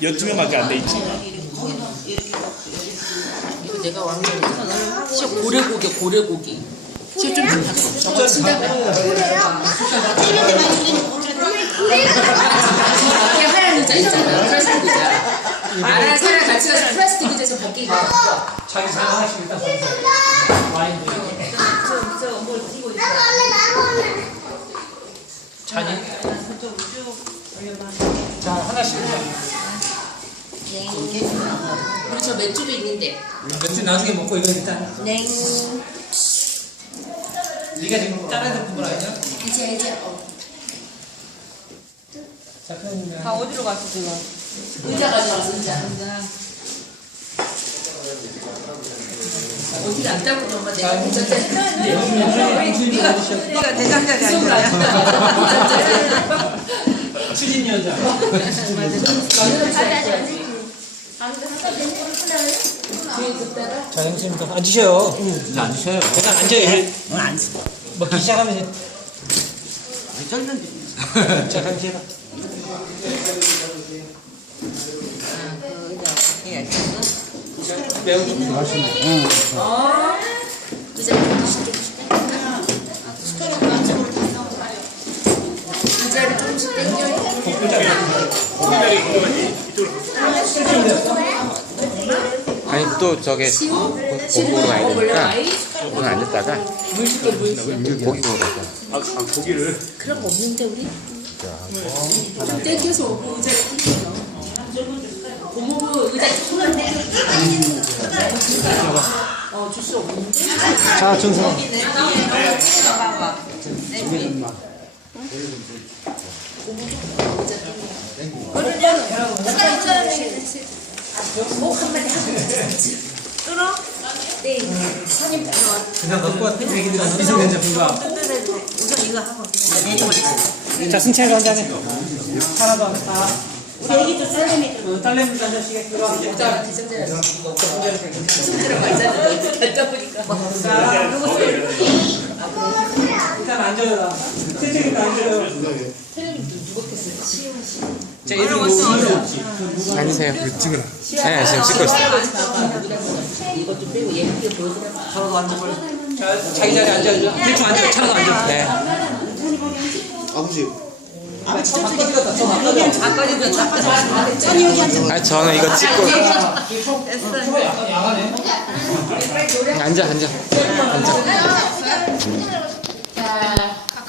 12 명밖에 안 돼 있지. 이거 내가 왕년이야. 진짜 고래고기 고래고기. 진짜 좀 바꿨어. 저거 진짜 이게 하얀 의자 있잖아. 플라스틱 의자. 나랑 사람 같이 가서 플라스틱 의자에서 벗기고. 자기 잘 하시고 일단 와인 잔이 자 하나씩 저 맥주도 있는데. 맥주 나중에 먹고 이거 일단 냉. 네가 지금 따라서 푼거 아니야? 이제 이제 어. 자 그럼 다 어디로 갔어 지금? 의자 가져왔어 의자. 어디가 안 따고 엄마 내가 운전자 네가 네가 대장자리 앉아야 추진 여자 자 형수님도 앉으셔요 이제 앉으셔요. 잠깐 앉아요 안 먹기 시작하면 쩔는데. 자 강지 해봐 매우 의자 의자를 조금씩 당겨. 아니 또 저게 고기로 가야 되니까 오늘 앉았다가 물 줄게 물 줄게. 고기 먹으러 가자. 아, 아 고기를. 그런 거 없는데 우리? 좀 땡겨서 오고 의자를 땡겨. 고모부 의자 손을 땡겨. 어, 줄 수 없는데? 자 준성 목 한마디 하고 뚫어? 네. 선임 다녀와. 그냥 먹고 애기들은 미성년자 불과 우선 이거 하고 자 승채가 한잔해 하나도 안 다. 우리 애기도 딸내미 어, 딸내미도 한 잔씩 자, 대전자를 친구들하고 앉았는데 앉다 보니까. 자 일단 앉아요 채채기도 앉아요 텔레비전 누가 켰어요? 시영 씨. 자 얘들 뭐 앉으세요. 네 지금 찍고 있어요. 이것 좀 빼고 예쁘게 보여주라. 자, 자기 자리에 앉아야죠 대충 앉아요 차라도 앉아 네. 아 저는 이거 찍고 약간 야간에 앉아 앉아.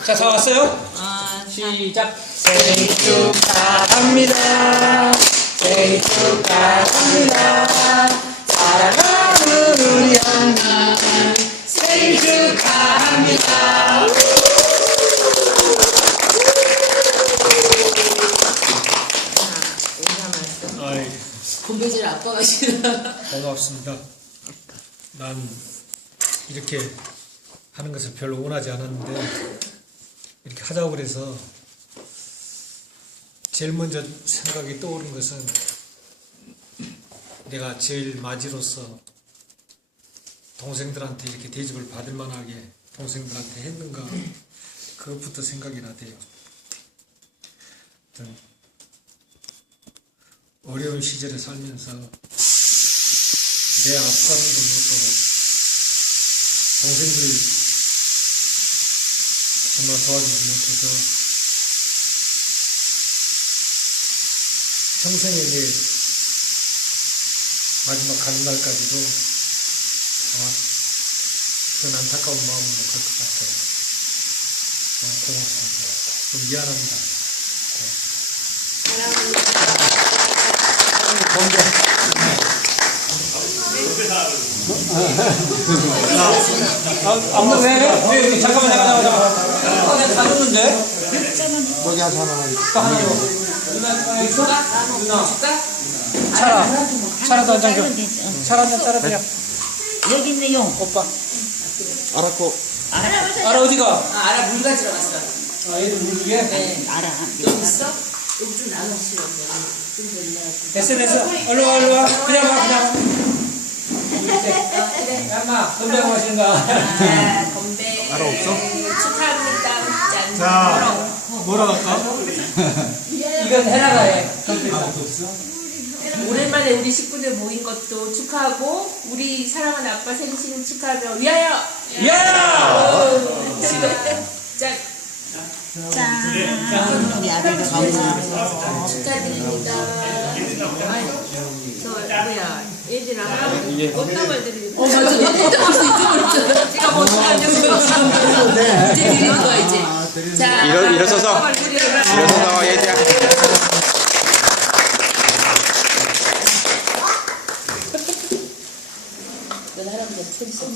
자, 다 왔어요? 시작. 생일 축하합니다. 생일 축하합니다. 사랑하는 우리 언니. 생일 축하합니다. 건배질 아빠가 싫어. 반갑습니다. 난 이렇게 하는 것을 별로 원하지 않았는데 이렇게 하자고 그래서 제일 먼저 생각이 떠오른 것은 내가 제일 맞이로서 동생들한테 이렇게 대접을 받을 만하게 동생들한테 했는가 그것부터 생각이 나대요. 어려운 시절에 살면서 내 앞가림도 못하고 동생들 정말 도와주지 못해서 평생에게 마지막 가는 날까지도 아마 그런 안타까운 마음으로 갈것 같아요. 어, 고맙습니다. 좀 미안합니다. 아, 안 왜? 왜 여기 잠깐만 잠깐만 잠깐만. 아, 내가 다 줬는데? 저기 한 하나만. 또 하나 더. 누나 있어? 누나. 차라. 차라도 한잔 줘. 차라 한잔 따라드려. 여기 있네요. 오빠. 알았고. 알아 어디가? 아, 알아, 물 가지러 갔어. 아, 얘들 물 주게? 네. 알아. 너 있어? 여기 좀 나눠주시라고. 됐어 됐어. 얼른 와 얼른 와. 그냥 와 그냥 와. 엄마 건배하고 마시는가? 아, 건배. 알아 없어? 축하합니다. 짠. 자, 뭐라 할까? 이건 해나가 해. 아, 없어? 오랜만에 우리 식구들 모인 것도 축하하고 우리 사랑하는 아빠 생신 축하하며 위하여 야! 자 우리 아들도 건강하고 축하드립니다. 저 뭐야 예진아 말 드리고? 어 맞아 너 그때 벌써 잊어버렸잖아. 제가 뭐 어떡하냐고 이제 드리는 거야 이제. 자 일어- 일어서서. 일어서서 얘들아. 너 할아버지 생신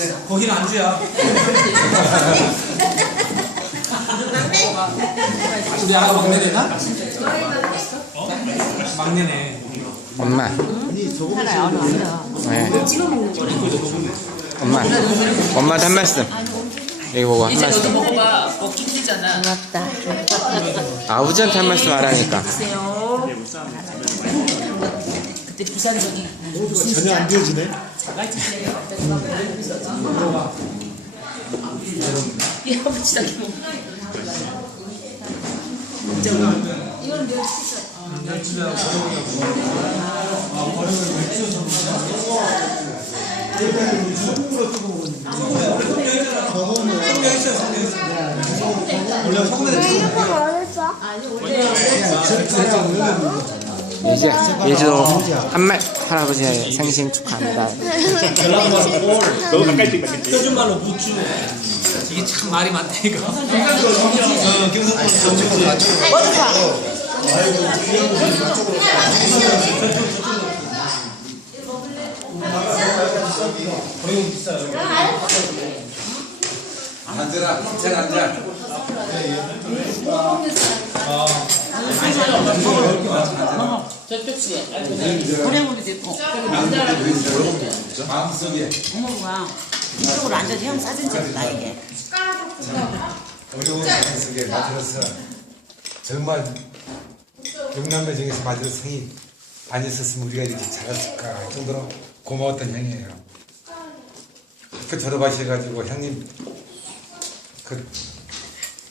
으로 거기는 안주야. 우리 아가 막내네나? 막내네. 엄마. 네. 엄마. 엄마도 한 말씀. 여기 보고 한 이제 너도 말씀. 먹어봐 먹기 힘들잖아. 아버지한테 한 말씀 하라니까. 그때 부산 저기 전혀 안 되어지네. 이 아버지 다 먹. 원래 소금에 이제 예지도 한말 할아버지 생신 축하합니다. 너무 가까이 있다 그치? 표준 말로 무추. 이게 참 말이 많다 이거. 앉아라, 잘 앉아. 저쪽 수에. 고래고기도 있고 마음속에. 어머가 이쪽으로 앉아서 형 사진 찍을까 이게. 어려운 상황 속에 만들어서 정말 용남매 중에서 만들어 성이 안 있었으면 우리가 이렇게 잘했을까 할 정도로 고마웠던 형이에요. 그 졸업하셔가지고 형님 그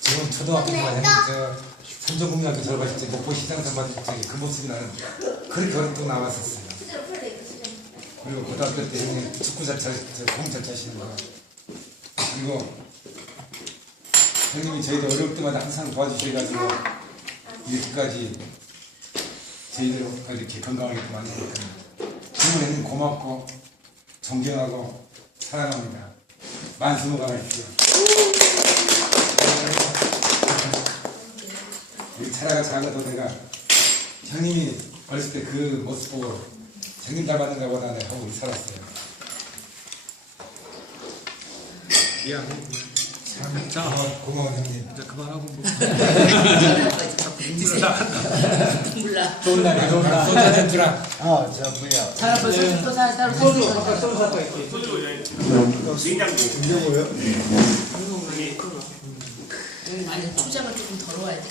지금 초등학교만 형님 저 삼성국민학교 졸업하실 때 목포 시장선 받을 적에 그 모습이 나는 그렇게 어렵게 나왔었어요. 그리고 고등학교 때 형님 축구 잘 차, 저공잘 차시는 거 그리고 형님이 저희들 어려울 때마다 항상 도와주셔가지고 이렇게까지 저희들 이렇게 건강하게 만들었거든요. 정말 형님 고맙고 존경하고 사랑합니다. 만수무강하십시오. 차라가 작아도 내가 형님이 어렸을 때 그 모습 보고 형님 닮았는가 보다 내가 하고 살았어요. 자, 고마운 형님. 이제 그만하고 뭐. 몰라. 좋은 날이야, 좋은 날. 소주 한잔 주라. 어, 저 뭐야. 할아버지 또 사, 따로 소주, 아까 소주 샀다 했지. 냉장고 아니 초장을 조금 덜어와야 돼.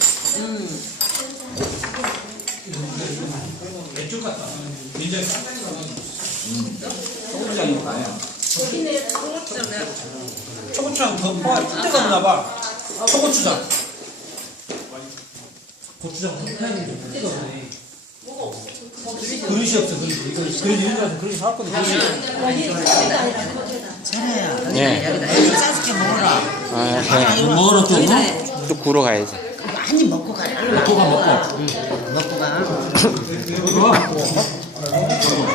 맥주 같다. 굉장히 깐깐이 가가지고. 소주장이니까. 아니야. 초고추장 더 퍼야 꿀때가 없나 봐. 초고추장. 고추장 더 퍼야 되는데 꿀때가 없네. 그릇이 없어, 그릇이. 이거 그릇이 유주한테 그릇이 사왔거든. 예. 여기다 여기 짜증게 먹어라 아, 네. 먹으러 또. 또 구러 가야지. 한입 먹고 가 먹고 가 먹고 응 먹고 가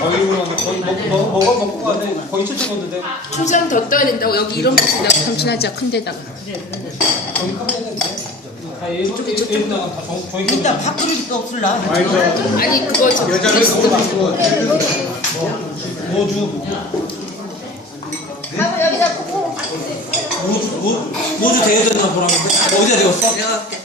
거의 오는데 거의 먹, 먹, 먹어 먹고 가는데 거의 칠칠 건데 초장 더 떠야 된다고 여기 이런 곳에다가 삼촌하자 큰 데다가. 다 예쁘게 예쁘다가 다 종- 종이 일단 밥그릇도 없을라 아니 그거 저 그리스도 모주. 모주 모- 모주 대여됐나 보라는데 어디다 대었어?